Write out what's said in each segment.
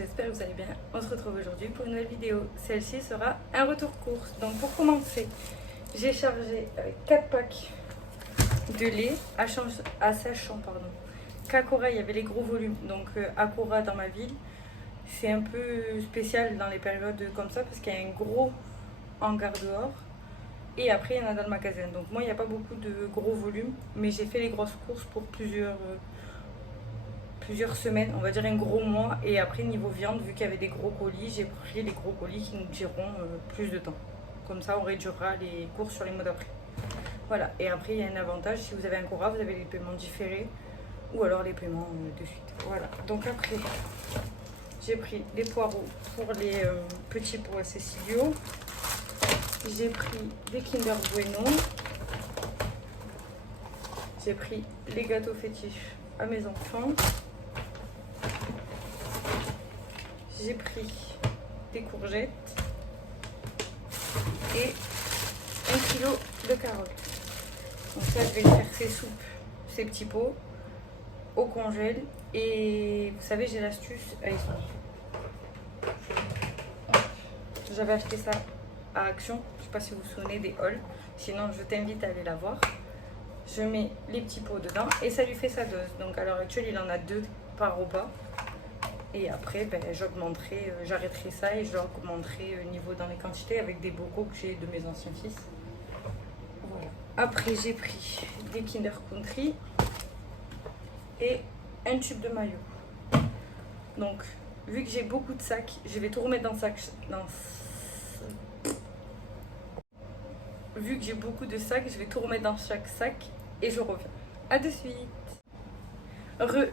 j'espère que vous allez bien. On se retrouve aujourd'hui pour une nouvelle vidéo. Celle-ci sera un retour course. Donc pour commencer, j'ai chargé avec 4 packs de lait sachant qu'Akora il y avait les gros volumes. Donc Akora dans ma ville, c'est un peu spécial dans les périodes comme ça parce qu'il y a un gros hangar dehors. Et après il y en a dans le magasin. Donc moi il n'y a pas beaucoup de gros volumes, mais j'ai fait les grosses courses pour plusieurs semaines, on va dire un gros mois. Et après niveau viande, vu qu'il y avait des gros colis, j'ai pris les gros colis qui nous dureront plus de temps. Comme ça on réduira les courses sur les mois d'après. Voilà, et après il y a un avantage, si vous avez un Cora, vous avez les paiements différés ou alors les paiements de suite. Voilà, donc après j'ai pris les poireaux pour les petits pois Cecilio. J'ai pris des Kinder Bueno. J'ai pris les gâteaux fétiches à mes enfants. J'ai pris des courgettes et 1 kg de carottes. Donc ça, je vais faire ces soupes, ces petits pots au congèle. Et vous savez, j'ai l'astuce. J'avais acheté ça à Action. Je ne sais pas si vous vous souvenez des halls. Sinon, je t'invite à aller la voir. Je mets les petits pots dedans et ça lui fait sa dose. Donc à l'heure actuelle, il en a 2 par repas. Et après, j'augmenterai, j'arrêterai ça et j'augmenterai niveau dans les quantités avec des bocaux que j'ai de mes anciens fils. Voilà. Après, j'ai pris des Kinder Country et un tube de maillot. Donc, vu que j'ai beaucoup de sacs, je vais tout remettre dans le sac. Vu que j'ai beaucoup de sacs, je vais tout remettre dans chaque sac et je reviens. A de suite.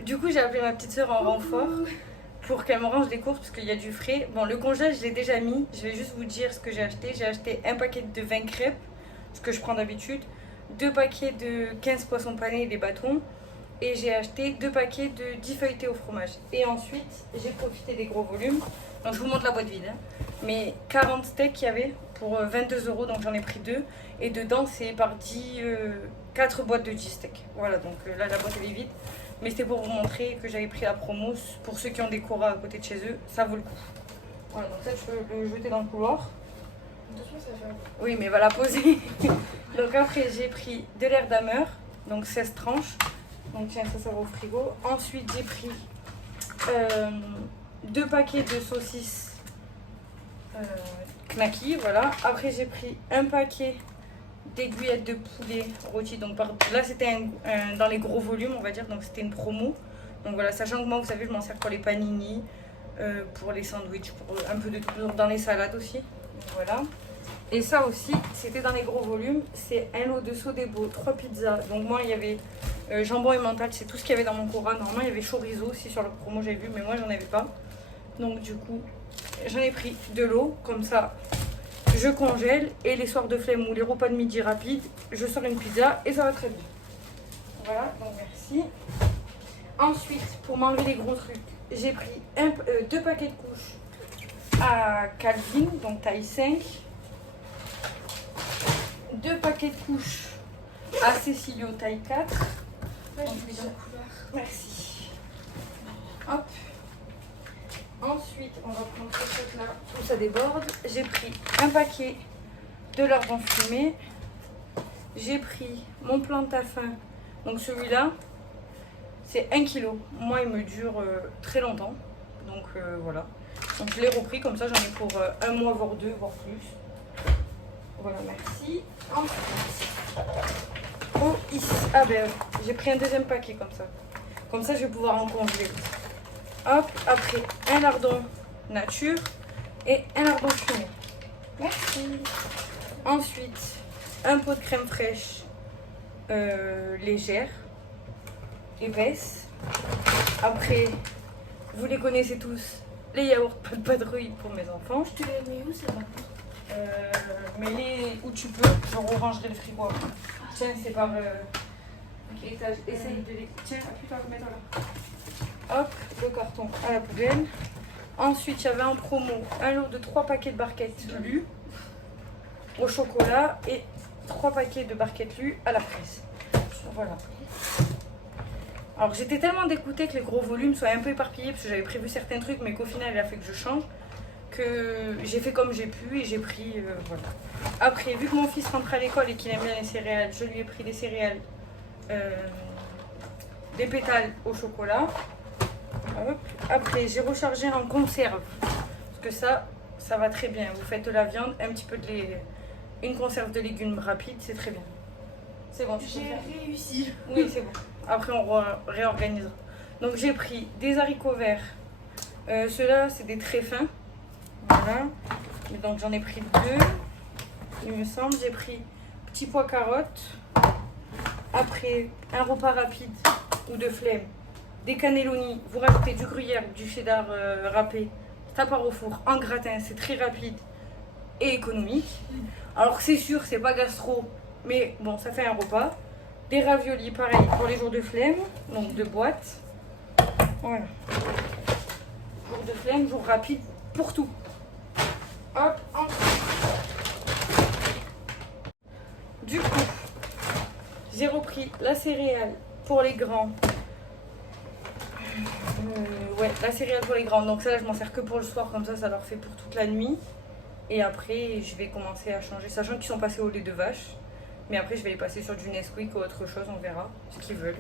Du coup, j'ai appelé ma petite soeur en renfort pour qu'elle me range les courses parce qu'il y a du frais. Bon, le congèle, je l'ai déjà mis. Je vais juste vous dire ce que j'ai acheté. J'ai acheté un paquet de 20 crêpes, ce que je prends d'habitude. 2 paquets de 15 poissons panés et des bâtons. Et j'ai acheté 2 paquets de 10 feuilletés au fromage. Et ensuite, j'ai profité des gros volumes. Donc, je vous montre la boîte vide. Mais 40 steaks qu'il y avait pour 22 €. Donc, j'en ai pris 2. Et dedans, c'est par 4 boîtes de 10 steaks. Voilà, donc là, la boîte elle est vide. Mais c'était pour vous montrer que j'avais pris la promo. Pour ceux qui ont des Cora à côté de chez eux, ça vaut le coup. Voilà, donc ça, je peux le jeter dans le couloir. Oui, mais va la poser. Donc après, j'ai pris de l'air d'ameur, donc 16 tranches. Donc tiens, ça va au frigo. Ensuite, j'ai pris 2 paquets de saucisses knacky, voilà. Après, j'ai pris un paquet d'aiguillettes de poulet rôti. Donc là, c'était dans les gros volumes, on va dire. Donc c'était une promo. Donc voilà, sachant que moi, vous savez, je m'en sers pour les panini, pour les sandwichs, pour un peu de tout, dans les salades aussi. Voilà. Et ça aussi, c'était dans les gros volumes. C'est un lot de Sodebo, 3 pizzas. Donc moi, il y avait jambon et mental, c'est tout ce qu'il y avait dans mon Cora. Normalement, il y avait chorizo aussi sur la promo, j'avais vu, mais moi, j'en avais pas. Donc du coup, j'en ai pris de l'eau, comme ça, je congèle. Et les soirs de flemme ou les repas de midi rapides, je sors une pizza et ça va très bien. Voilà, donc merci. Ensuite, pour m'enlever les gros trucs, j'ai pris 2 paquets de couches à Calvin, donc taille 5. 2 paquets de couches à Cecilio taille 4. Ouais, merci. Hop. Ensuite, on va prendre ce truc là où ça déborde. J'ai pris un paquet de lardons fumés. J'ai pris mon Plantafin. Donc celui-là, c'est 1 kg. Moi, il me dure très longtemps. Donc voilà. Donc je l'ai repris comme ça, j'en ai pour 1 mois, voire 2, voire plus. Voilà, merci. Ensuite, j'ai pris un deuxième paquet comme ça. Comme ça, je vais pouvoir en congeler. Hop, après, un lardon nature et un lardon fumé. Merci. Ensuite, un pot de crème fraîche légère, épaisse. Après, vous les connaissez tous, les yaourts pas de patrouille pour mes enfants. Je te les mets où ça va? Mets-les où tu peux, je rangerai le frigo après. Tiens, c'est par étage. Essaye de les. Tiens, appuie-toi, mets-toi là. Hop, le carton à la poubelle. Ensuite, il y avait en promo un lot de 3 paquets de barquettes Lu au chocolat et 3 paquets de barquettes Lu à la fraise. Voilà. Alors j'étais tellement dégoûtée que les gros volumes soient un peu éparpillés parce que j'avais prévu certains trucs mais qu'au final il a fait que je change, que j'ai fait comme j'ai pu et j'ai pris voilà. Après vu que mon fils rentre à l'école et qu'il aime bien les céréales, je lui ai pris des céréales, des pétales au chocolat. Hop. Après j'ai rechargé en conserve parce que ça va très bien. Vous faites de la viande, un petit peu de lait, une conserve de légumes rapide, c'est très bien. C'est bon, j'ai réussi. Oui, c'est bon. Après, on réorganisera. Donc, j'ai pris des haricots verts. Ceux-là, c'est des très fins. Voilà. Et donc, j'en ai pris 2. Il me semble. J'ai pris petits pois carottes. Après, un repas rapide ou de flemme. Des cannelloni. Vous rajoutez du gruyère, du cheddar râpé. Ça part au four en gratin. C'est très rapide et économique. Alors, c'est sûr, c'est pas gastro. Mais bon, ça fait un repas. Des raviolis, pareil, pour les jours de flemme. Donc, de boîte. Voilà. Jour de flemme, jour rapide, pour tout. Hop, ensuite. Du coup, j'ai repris la céréale pour les grands. Ouais, la céréale pour les grands. Donc, ça, là, je m'en sers que pour le soir. Comme ça leur fait pour toute la nuit. Et après, je vais commencer à changer. Sachant qu'ils sont passés au lait de vache. Mais après, je vais les passer sur du Nesquik ou autre chose, on verra ce qu'ils veulent.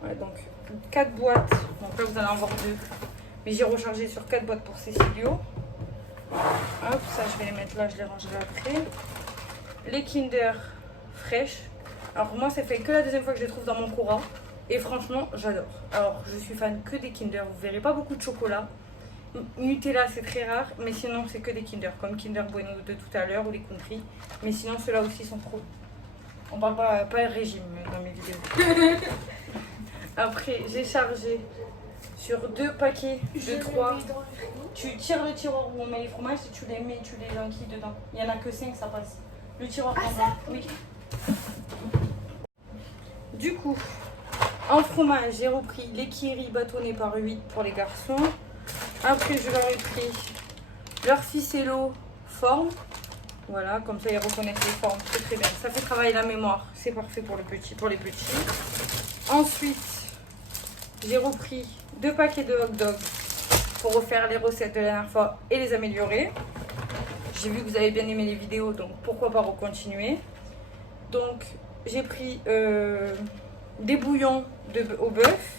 Ouais, donc, 4 boîtes. Donc là, vous allez en avoir 2. Mais j'ai rechargé sur 4 boîtes pour Cécilio. Hop, ça, je vais les mettre là, je les rangerai après. Les Kinder fraîches. Alors, moi, ça fait que la deuxième fois que je les trouve dans mon courant. Et franchement, j'adore. Alors, je suis fan que des Kinder. Vous verrez pas beaucoup de chocolat. Nutella, c'est très rare. Mais sinon, c'est que des Kinder. Comme Kinder Bueno de tout à l'heure ou les Country. Mais sinon, ceux-là aussi sont trop. On parle pas régime dans mes vidéos. Après, j'ai chargé sur 2 paquets de 3. Tu tires le tiroir où on met les fromages et tu les mets, tu les enquilles dedans. Il n'y en a que 5, ça passe. Le tiroir en bas. Oui. Du coup, en fromage, j'ai repris les kiri bâtonnés par 8 pour les garçons. Après, je leur ai pris leur ficello forme. Voilà, comme ça ils reconnaissent les formes, c'est très bien. Ça fait travailler la mémoire, c'est parfait pour les petits. Ensuite, j'ai repris 2 paquets de hot dog pour refaire les recettes de la dernière fois et les améliorer. J'ai vu que vous avez bien aimé les vidéos, donc pourquoi pas recontinuer. Donc, j'ai pris des bouillons au bœuf.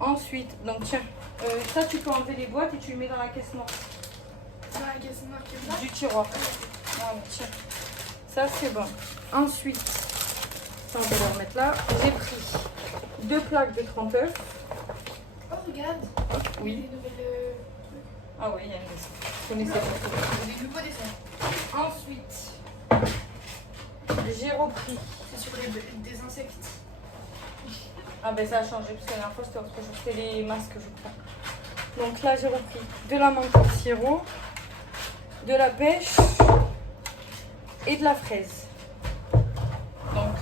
Ensuite, donc tiens, ça tu peux enlever les boîtes et tu les mets dans la caisse noire. Dans la caisse noire qui est là. Du tiroir. Voilà, tiens. Ça c'est bon. Ensuite, ça on va le remettre là. J'ai pris 2 plaques de 30 œufs. Oh regarde. Oui. Des nouvelles Ah oui, il y a un dessin. Je connaissais pas. des nouveaux dessins. Ensuite, j'ai repris. C'est sur des insectes. Ah ben ça a changé parce que la dernière fois c'était autre chose. C'était les masques je crois. Donc là j'ai repris de la menthe au sirop, de la pêche et de la fraise. Donc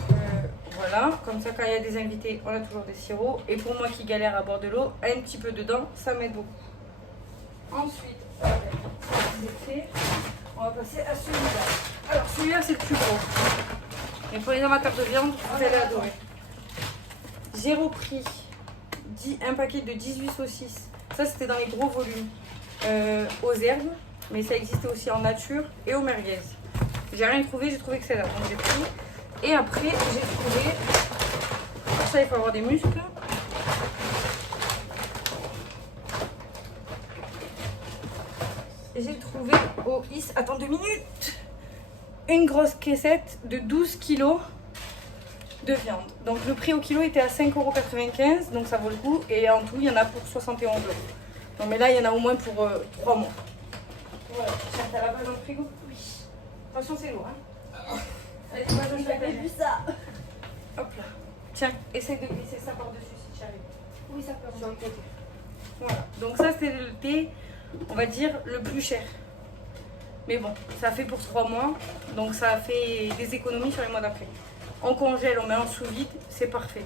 voilà, comme ça quand il y a des invités, on a toujours des sirops. Et pour moi qui galère à boire de l'eau, un petit peu dedans, ça m'aide beaucoup. Ensuite, c'est fait. On va passer à celui-là. Alors celui-là c'est le plus gros. Mais pour les amateurs de viande, vous allez adorer. J'ai repris un paquet de 18 saucisses. Ça c'était dans les gros volumes. Aux herbes, mais ça existait aussi en nature et au merguez. J'ai rien trouvé, j'ai trouvé que c'est là, donc j'ai pris. Et après j'ai trouvé, pour ça il faut avoir des muscles. J'ai trouvé au IS, attends 2 minutes, une grosse caissette de 12 kilos de viande. Donc le prix au kilo était à 5,95 €, donc ça vaut le coup. Et en tout, il y en a pour 71 €. Non mais là, il y en a au moins pour 3 mois. Voilà, tiens, t'as la base dans le frigo? Oui. Attention, c'est lourd, hein. Allez, tu vas dans J'avais vu ça. Hop là. Tiens, essaye de glisser ça par-dessus si tu arrives. Oui, ça peut. Sur le côté. Voilà. Donc ça, c'était le thé, on va dire, le plus cher. Mais bon, ça fait pour 3 mois. Donc ça fait des économies sur les mois d'après. On congèle, on met en sous-vide, c'est parfait.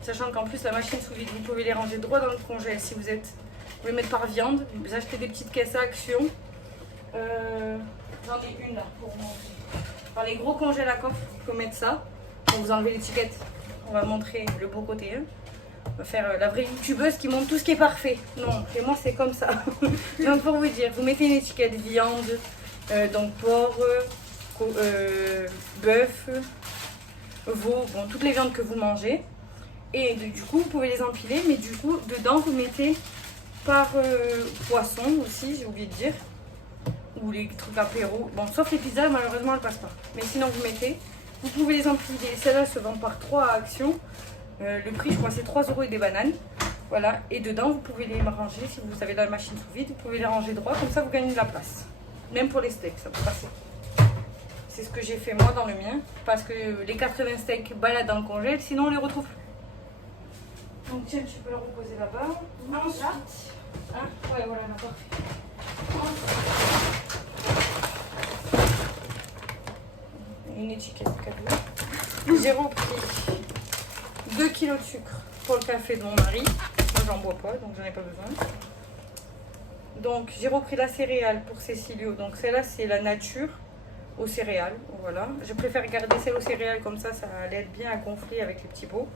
Sachant qu'en plus, la machine sous-vide, vous pouvez les ranger droit dans le congèle si vous êtes... Vous les mettre par viande. Vous achetez des petites caisses à action. J'en ai une là pour montrer. Dans les gros congèles à coffre, il faut mettre ça. Donc vous enlevez l'étiquette. On va montrer le beau côté. Hein. On va faire la vraie youtubeuse qui montre tout ce qui est parfait. Non, chez moi c'est comme ça. Donc pour vous dire, vous mettez une étiquette viande, donc porc, bœuf, veau, bon, toutes les viandes que vous mangez. Et du coup, vous pouvez les empiler, mais du coup, dedans, vous mettez par poisson aussi, j'ai oublié de dire. Ou les trucs apéro. Bon, sauf les pizzas, malheureusement, elles passent pas. Mais sinon, vous mettez. Vous pouvez les empiler. Celles-là se vendent par 3 actions. Le prix, je crois, c'est 3 € et des bananes. Voilà. Et dedans, vous pouvez les ranger. Si vous avez la machine sous vide, vous pouvez les ranger droit. Comme ça, vous gagnez de la place. Même pour les steaks, ça peut passer. C'est ce que j'ai fait moi dans le mien. Parce que les 80 steaks baladent dans le congèle. Sinon, on les retrouve plus. Donc, tiens, tu peux le reposer là-bas. Ensuite. Ah, ouais, voilà, là, parfait. Une étiquette cadeau. J'ai repris 2 kg de sucre pour le café de mon mari. Moi j'en bois pas donc j'en ai pas besoin. Donc j'ai repris la céréale pour Cécilio. Donc celle-là c'est la nature aux céréales. Voilà. Je préfère garder celle aux céréales comme ça l'aide bien à gonfler avec les petits pots.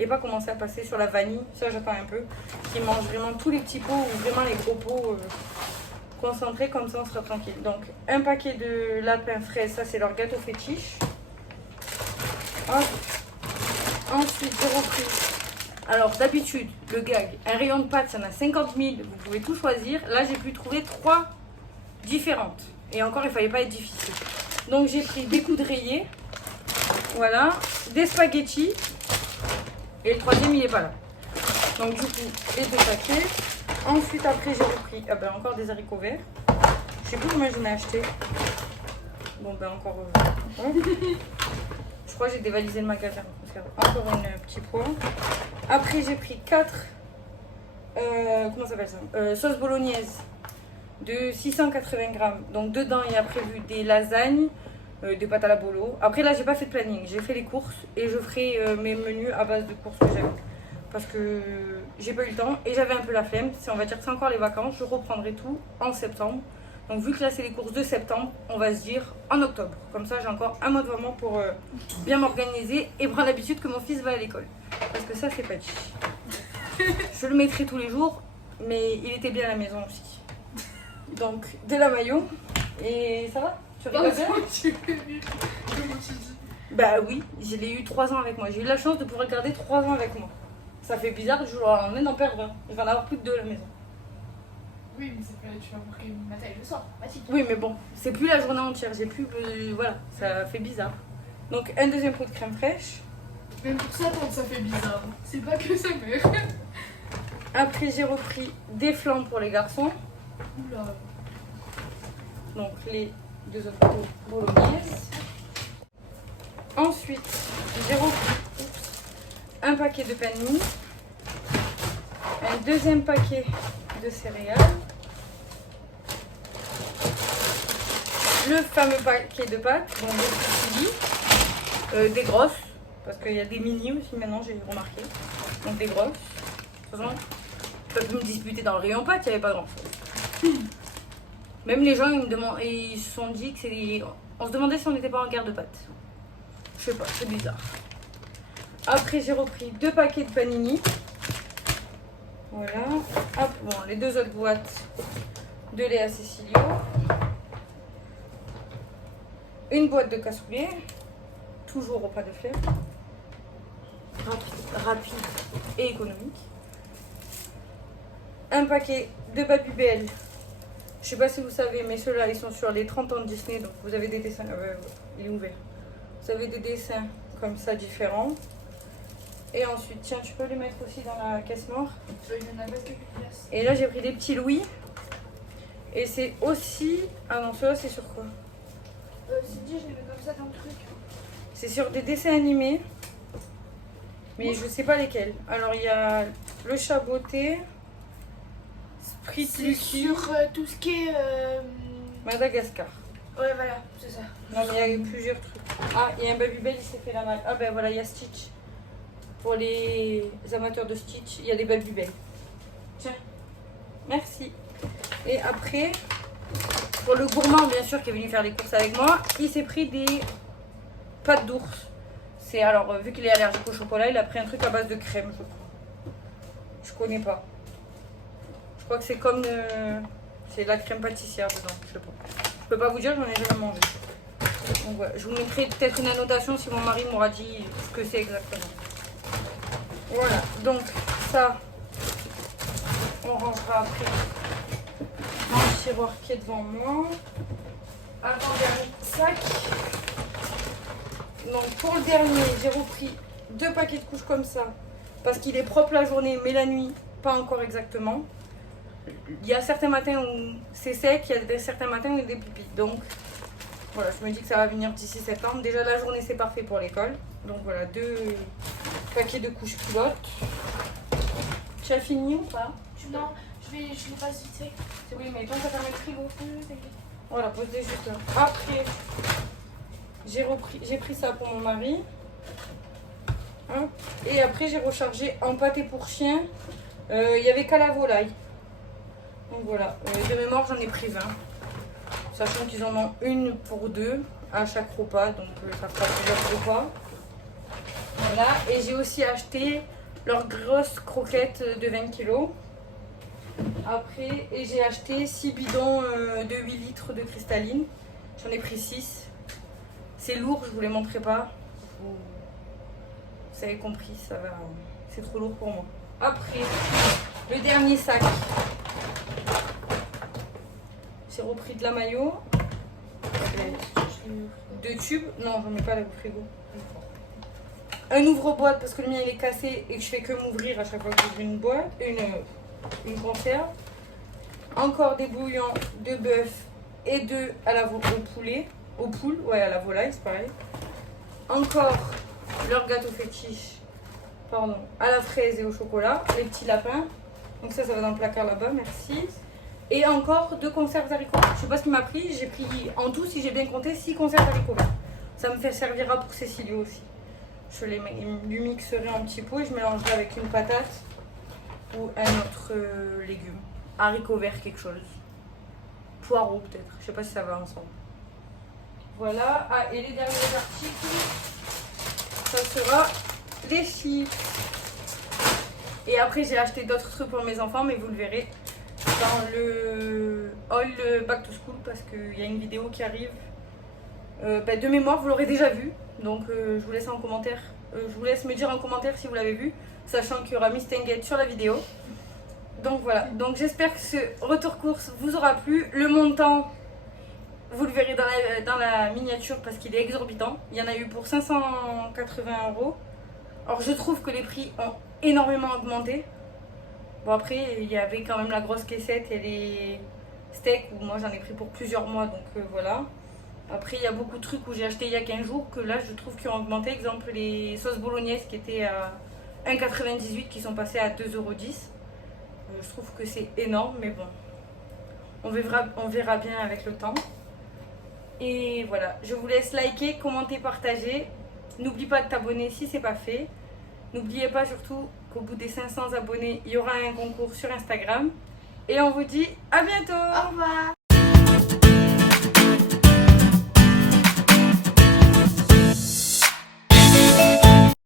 Et pas commencer à passer sur la vanille. Ça j'attends un peu. Qui mange vraiment tous les petits pots ou vraiment les gros pots. Concentré comme ça on sera tranquille. Donc un paquet de lapins frais, ça c'est leur gâteau fétiche. Ensuite j'ai repris, alors d'habitude le gag, un rayon de pâtes ça en a 50 000, vous pouvez tout choisir. Là j'ai pu trouver 3 différentes et encore il fallait pas être difficile. Donc j'ai pris des coups de rayé, voilà, des spaghettis et le troisième il est pas là. Donc du coup les 2 paquets. Ensuite, après, j'ai repris encore des haricots verts. Je sais plus combien j'en ai acheté. Bon, encore. Ouais. Je crois que j'ai dévalisé le magasin. Encore un petit pot. Après, j'ai pris 4. Comment ça s'appelle ça sauce bolognaise de 680 grammes. Donc, dedans, il y a prévu des lasagnes, des pâtes à la bolo. Après, là, j'ai pas fait de planning. J'ai fait les courses et je ferai mes menus à base de courses que j'avais. Parce que j'ai pas eu le temps et j'avais un peu la flemme. On va dire que c'est encore les vacances, je reprendrai tout en septembre. Donc vu que là c'est les courses de septembre, on va se dire en octobre. Comme ça j'ai encore un mois devant moi pour bien m'organiser et prendre l'habitude que mon fils va à l'école. Parce que ça c'est pas dit. Je le mettrai tous les jours, mais il était bien à la maison aussi. Donc de la maillot. Et ça va? Tu rigoles bien? Bah oui, je l'ai eu 3 ans avec moi. J'ai eu la chance de pouvoir garder 3 ans avec moi. Ça fait bizarre du jour au lendemain d'en perdre un. Il va en avoir plus que 2 à la maison. Oui, mais c'est pas, tu vas voir le matin et le soir. Oui, mais bon, c'est plus la journée entière. J'ai plus. Voilà, ça fait bizarre. Donc, un deuxième pot de crème fraîche. Même pour ça, quand ça fait bizarre. C'est pas que ça meurt. Après, j'ai repris des flancs pour les garçons. Oula. Donc, les 2 autres pots bolognaises. Ensuite, j'ai repris un paquet de panini, un deuxième paquet de céréales, le fameux paquet de pâtes, donc des petits des grosses, parce qu'il y a des mini aussi maintenant, j'ai remarqué, donc des grosses. De toute façon, tu peux plus me disputer dans le rayon pâtes, il n'y avait pas grand chose. Même les gens, ils se sont dit que c'est. On se demandait si on n'était pas en guerre de pâtes. Je sais pas, c'est bizarre. Après, j'ai repris 2 paquets de panini. Voilà. Hop, bon, les 2 autres boîtes de Léa Cécilio. Une boîte de cassoulet. Toujours au pas de flemme. Rapide et économique. Un paquet de Babybel. Je sais pas si vous savez, mais ceux-là, ils sont sur les 30 ans de Disney. Donc, vous avez des dessins. Il est ouvert. Vous avez des dessins comme ça différents. Et ensuite, tiens, tu peux les mettre aussi dans la caisse noire. Et là, j'ai pris des petits louis. Et c'est aussi... Ah non, ceux-là, c'est sur quoi? C'est dit, je les mets comme ça dans le truc. C'est sur des dessins animés. Mais je sais pas lesquels. Alors, il y a le Chaboté, Sprit Lucky, sur tout ce qui est... Madagascar. Ouais, voilà, c'est ça. Non, mais il y a plusieurs trucs. Ah, il y a un Babybel, il s'est fait la malle. Ah ben voilà, il y a Stitch. Pour les amateurs de Stitch, il y a des Babybel. Tiens, merci. Et après, pour le gourmand, bien sûr, qui est venu faire les courses avec moi, il s'est pris des pâtes d'ours. C'est alors, vu qu'il est allergique au chocolat, il a pris un truc à base de crème, je crois. Je connais pas. Je crois que c'est comme c'est de la crème pâtissière dedans, je sais pas. Je peux pas vous dire, j'en ai jamais mangé. Donc voilà, je vous mettrai peut-être une annotation si mon mari m'aura dit ce que c'est exactement. Voilà, donc ça, on rangera après dans le tiroir qui est devant moi. Avant-dernier sac. Donc pour le dernier, j'ai repris 2 paquets de couches comme ça. Parce qu'il est propre la journée, mais la nuit, pas encore exactement. Il y a certains matins où c'est sec, il y a certains matins où il y a des pipis. Donc voilà, je me dis que ça va venir d'ici septembre. Déjà la journée c'est parfait pour l'école. Donc voilà, 2 paquets de couches culottes. Tu as fini ou pas? Non, je les passe vite fait. Oui, mais toi ça permet le frigo. Voilà, pose-les juste là. Après, j'ai pris ça pour mon mari. Hop. Et après j'ai rechargé en pâté pour chien. Il y avait qu'à la volaille. Donc voilà, de mémoire j'en ai pris 20. Sachant qu'ils en ont une pour 2 à chaque repas. Donc ça fera plusieurs repas. Voilà, et j'ai aussi acheté leurs grosses croquettes de 20 kg. Après, et j'ai acheté 6 bidons de 8 litres de cristalline. J'en ai pris 6. C'est lourd, je vous les montrerai pas. Vous avez compris, ça va. C'est trop lourd pour moi. Après, le dernier sac. J'ai repris de la maillot. 2 tubes. Non, j'en mets pas là au frigo. Un ouvre-boîte parce que le mien il est cassé et que je fais que m'ouvrir à chaque fois que j'ouvre une boîte, une conserve. Encore des bouillons de bœuf et 2 à la au poulet, au poule, ouais à la volaille c'est pareil. Encore leur gâteau fétiche, pardon, à la fraise et au chocolat, les petits lapins. Donc ça va dans le placard là-bas, merci. Et encore 2 conserves haricots verts. Je sais pas ce qui m'a pris, j'ai pris en tout si j'ai bien compté 6 conserves haricots verts. Ça me fait servira pour Cécilie aussi. Je lui mixerai un petit pot et je mélangerai avec une patate ou un autre légume. Haricots verts quelque chose. Poireaux peut-être, je sais pas si ça va ensemble. Voilà, ah, et les derniers articles, ça sera les chips. Et après j'ai acheté d'autres trucs pour mes enfants, mais vous le verrez dans le haul back to school parce qu'il y a une vidéo qui arrive. De mémoire, vous l'aurez déjà vu. Donc je vous laisse en commentaire. Je vous laisse me dire en commentaire si vous l'avez vu, sachant qu'il y aura Miss Tenguette sur la vidéo. Donc voilà. Donc j'espère que ce retour course vous aura plu. Le montant, vous le verrez dans la miniature parce qu'il est exorbitant. Il y en a eu pour 580 €. Alors je trouve que les prix ont énormément augmenté. Bon après, il y avait quand même la grosse caissette et les steaks où moi j'en ai pris pour plusieurs mois. Donc voilà. Après, il y a beaucoup de trucs où j'ai acheté il y a 15 jours que là, je trouve qu'ils ont augmenté. Exemple, les sauces bolognaises qui étaient à 1,98 € qui sont passées à 2,10 €. Je trouve que c'est énorme, mais bon. On verra bien avec le temps. Et voilà, je vous laisse liker, commenter, partager. N'oublie pas de t'abonner si ce n'est pas fait. N'oubliez pas surtout qu'au bout des 500 abonnés, il y aura un concours sur Instagram. Et on vous dit à bientôt. Au revoir.